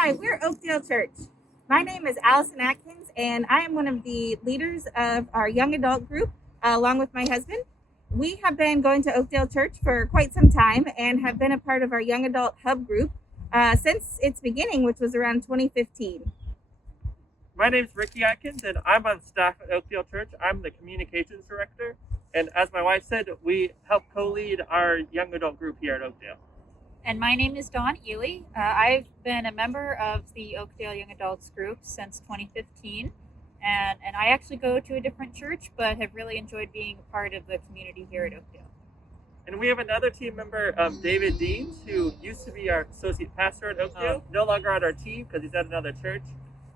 Hi, we're Oakdale Church. My name is Allison Atkins, and I am one of the leaders of our young adult group, along with my husband. We have been going to Oakdale Church for quite some time and have been a part of our young adult hub group since its beginning, which was around 2015. My name's Ricky Atkins, and I'm on staff at Oakdale Church. I'm the communications director, and as my wife said, we help co-lead our young adult group here at Oakdale. And my name is Dawn Ely. I've been a member of the Oakdale Young Adults group since 2015. And I actually go to a different church, but have really enjoyed being a part of the community here at Oakdale. And we have another team member, David Deans, who used to be our associate pastor at Oakdale, no longer on our team because he's at another church.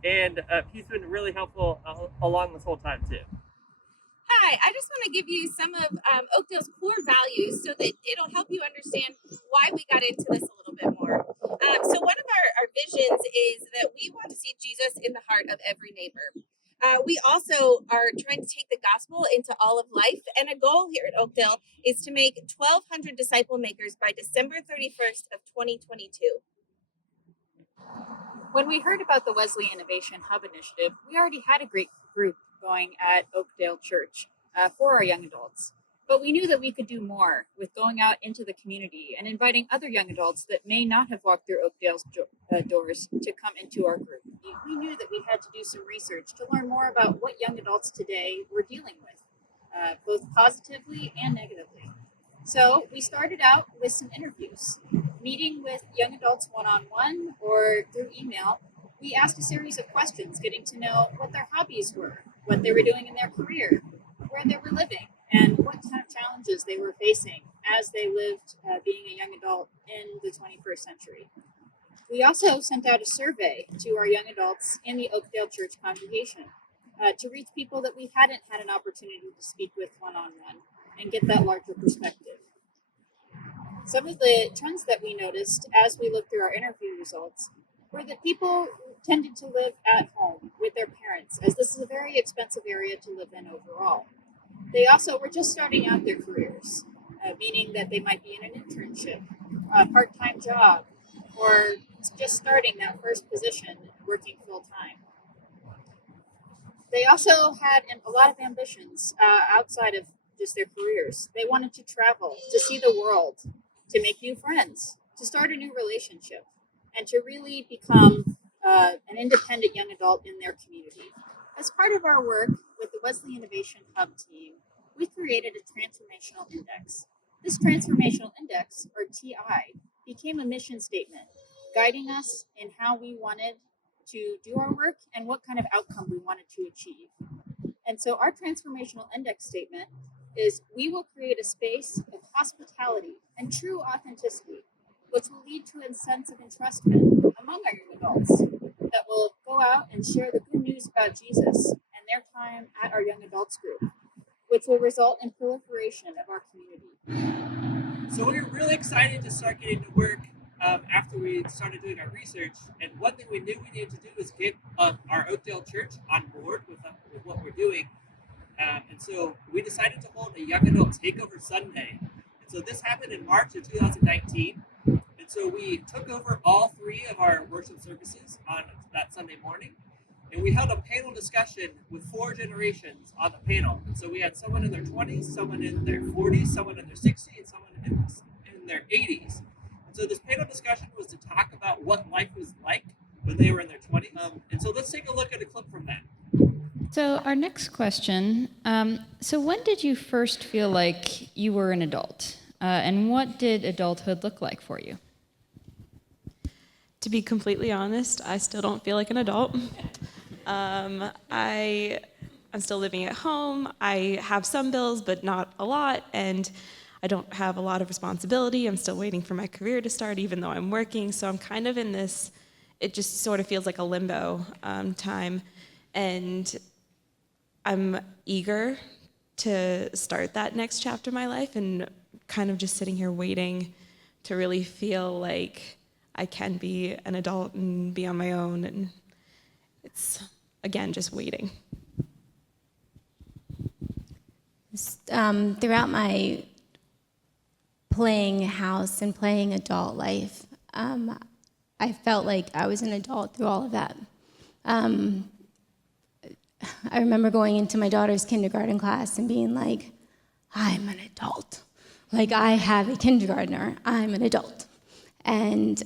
And he's been really helpful along this whole time, too. Hi, I just want to give you some of Oakdale's core values so that it'll help you understand why we got into this a little bit more. So one of our visions is that we want to see Jesus in the heart of every neighbor. We also are trying to take the gospel into all of life, and a goal here at Oakdale is to make 1,200 disciple makers by December 31st of 2022. When we heard about the Wesley Innovation Hub initiative, we already had a great group going at Oakdale Church for our young adults. But we knew that we could do more with going out into the community and inviting other young adults that may not have walked through Oakdale's doors to come into our group. We knew that we had to do some research to learn more about what young adults today were dealing with, both positively and negatively. So we started out with some interviews, meeting with young adults one-on-one or through email. We asked a series of questions, getting to know what their hobbies were, what they were doing in their career, where they were living, and what kind of challenges they were facing as they lived being a young adult in the 21st century. We also sent out a survey to our young adults in the Oakdale Church congregation to reach people that we hadn't had an opportunity to speak with one-on-one and get that larger perspective. Some of the trends that we noticed as we looked through our interview results were that people tended to live at home with their parents, as this is a very expensive area to live in overall. They also were just starting out their careers, meaning that they might be in an internship, a part-time job, or just starting that first position working full-time. They also had a lot of ambitions outside of just their careers. They wanted to travel, to see the world, to make new friends, to start a new relationship, and to really become an independent young adult in their community. As part of our work with the Wesley Innovation Hub team, we created a transformational index. This transformational index, or TI, became a mission statement, guiding us in how we wanted to do our work and what kind of outcome we wanted to achieve. And so our transformational index statement is we will create a space of hospitality and true authenticity, which will lead to a sense of entrustment among our young adults that will go out and share the good news about Jesus and their time at our young adults group, which will result in proliferation of our community. So we're really excited to start getting to work after we started doing our research. And one thing we knew we needed to do was get our Oakdale Church on board with what we're doing. And so we decided to hold a Young Adult Takeover Sunday. And so this happened in March of 2019. And so we took over all three of our worship services on that Sunday morning. And we held a panel discussion with 4 generations on the panel. And so we had someone in their 20s, someone in their 40s, someone in their 60s, and someone in their 80s. And so this panel discussion was to talk about what life was like when they were in their 20s. And so let's take a look at a clip from that. So our next question, so when did you first feel like you were an adult? And what did adulthood look like for you? To be completely honest, I still don't feel like an adult. I'm still living at home. I have some bills, but not a lot, and I don't have a lot of responsibility. I'm still waiting for my career to start, even though I'm working. So I'm kind of in this, it just sort of feels like a limbo time. And I'm eager to start that next chapter of my life and kind of just sitting here waiting to really feel like I can be an adult and be on my own. And it's, again, just waiting. Throughout my playing house and playing adult life, I I felt like I was an adult through all of that. I remember going into my daughter's kindergarten class and being like, I'm an adult. Like, I have a kindergartner. I'm an adult. And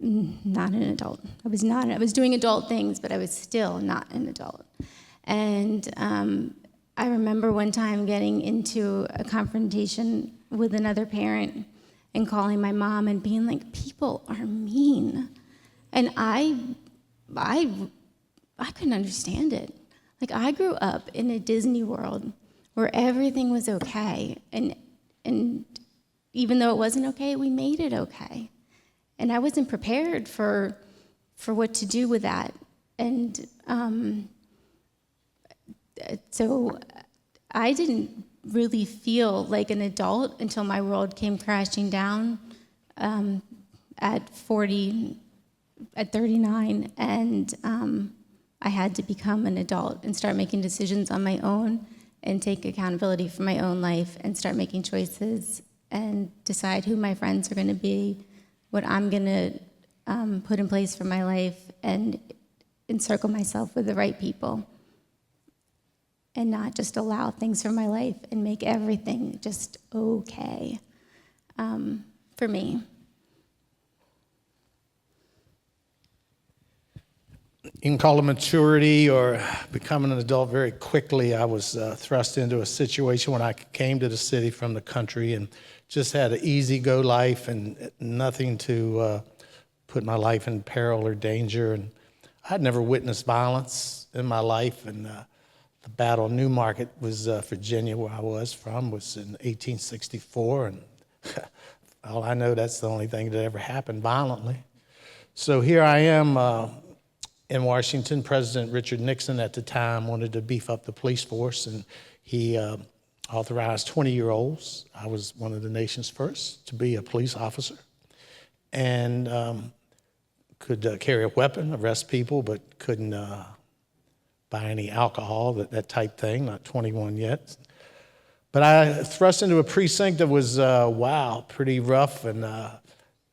not an adult. I was not. I was doing adult things, but I was still not an adult. And I remember one time getting into a confrontation with another parent and calling my mom and being like, people are mean. And I couldn't understand it. Like, I grew up in a Disney world where everything was okay. And even though it wasn't okay, we made it okay. And I wasn't prepared for what to do with that. And so I didn't really feel like an adult until my world came crashing down at 39, and I had to become an adult and start making decisions on my own and take accountability for my own life and start making choices and decide who my friends are going to be, what I'm going to put in place for my life, and encircle myself with the right people, and not just allow things for my life and make everything just okay for me. You can call it maturity or becoming an adult very quickly. I was thrust into a situation when I came to the city from the country and just had an easy-go life and nothing to put my life in peril or danger. And I'd never witnessed violence in my life. And the Battle of Newmarket was Virginia, where I was from, was in 1864. And all I know, that's the only thing that ever happened violently. So here I am in Washington. President Richard Nixon at the time wanted to beef up the police force, and he authorized 20-year-olds. I was one of the nation's first to be a police officer, and could carry a weapon, arrest people, but couldn't buy any alcohol, that type thing, not 21 yet. But I thrust into a precinct that was, pretty rough, and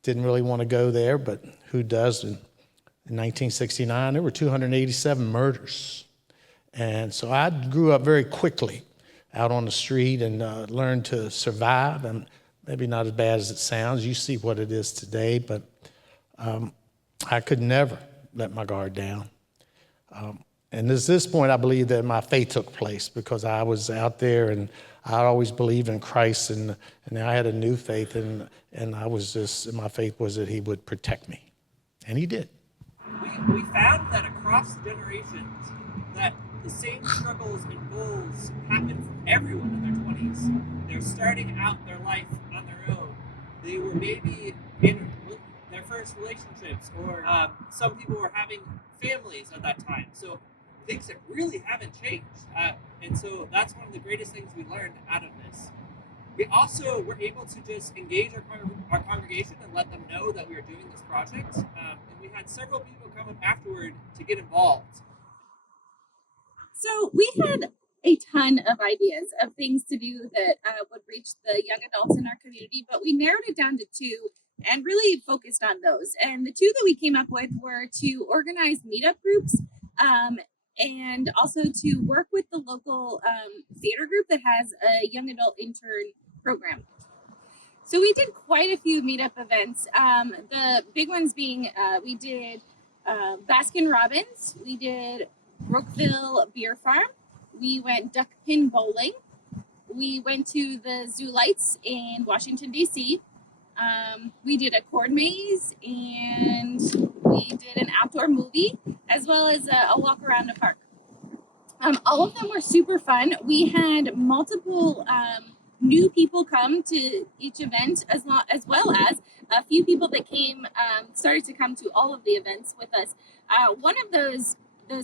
didn't really want to go there, but who does? In 1969, there were 287 murders. And so I grew up very quickly out on the street and learned to survive, and maybe not as bad as it sounds. You see what it is today, but I could never let my guard down. And at this point, I believe that my faith took place, because I was out there and I always believed in Christ, and I had a new faith, and my faith was that he would protect me. And he did. We found that across generations that the same struggles and goals happen for everyone in their 20s. They're starting out their life on their own. They were maybe in their first relationships, or some people were having families at that time. So things that really haven't changed. And so that's one of the greatest things we learned out of this. We also were able to just engage our congregation and let them know that we were doing this project. And we had several people come up afterward to get involved. So we had a ton of ideas of things to do that would reach the young adults in our community, but we narrowed it down to two and really focused on those. And the two that we came up with were to organize meetup groups, and also to work with the local theater group that has a young adult intern program. So we did quite a few meetup events. The big ones being we did Baskin Robbins, we did Brookville Beer Farm, we went duck pin bowling, we went to the Zoo Lights in Washington, D.C., we did a corn maze, and we did an outdoor movie, as well as a walk around the park. All of them were super fun. We had multiple new people come to each event, as well as a few people that started to come to all of the events with us. One of those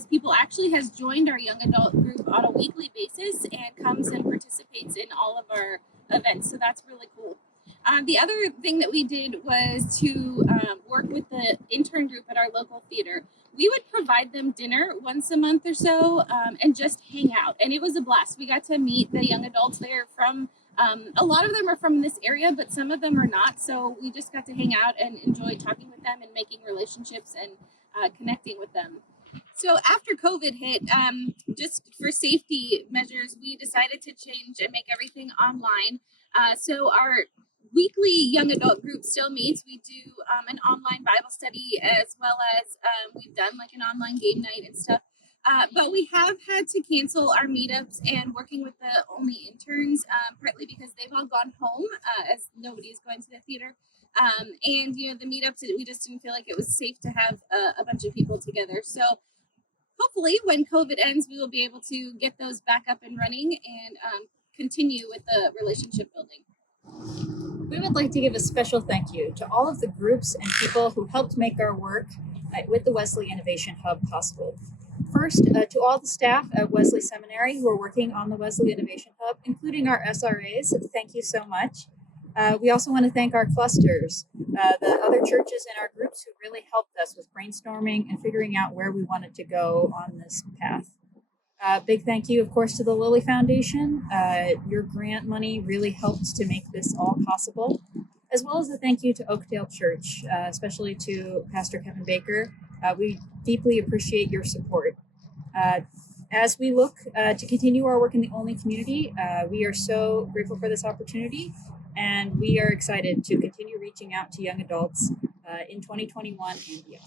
people actually has joined our young adult group on a weekly basis and comes and participates in all of our events. So that's really cool. The other thing that we did was to work with the intern group at our local theater. We would provide them dinner once a month or so and just hang out. And it was a blast. We got to meet the young adults there from A lot of them are from this area, but some of them are not. So we just got to hang out and enjoy talking with them and making relationships and connecting with them. So after COVID hit, just for safety measures, we decided to change and make everything online. So our weekly young adult group still meets. We do an online Bible study, as well as we've done like an online game night and stuff. But we have had to cancel our meetups and working with the only interns, partly because they've all gone home, as nobody is going to the theater. And the meetups, we just didn't feel like it was safe to have a bunch of people together. So hopefully when COVID ends, we will be able to get those back up and running and continue with the relationship building. We would like to give a special thank you to all of the groups and people who helped make our work with the Wesley Innovation Hub possible. First, to all the staff at Wesley Seminary who are working on the Wesley Innovation Hub, including our SRAs, thank you so much. We also want to thank our clusters, the other churches in our groups who really helped us with brainstorming and figuring out where we wanted to go on this path. Big thank you, of course, to the Lilly Foundation. Your grant money really helped to make this all possible, as well as a thank you to Oakdale Church, especially to Pastor Kevin Baker. We deeply appreciate your support. As we look to continue our work in the Only community, we are so grateful for this opportunity, and we are excited to continue reaching out to young adults in 2021 and beyond.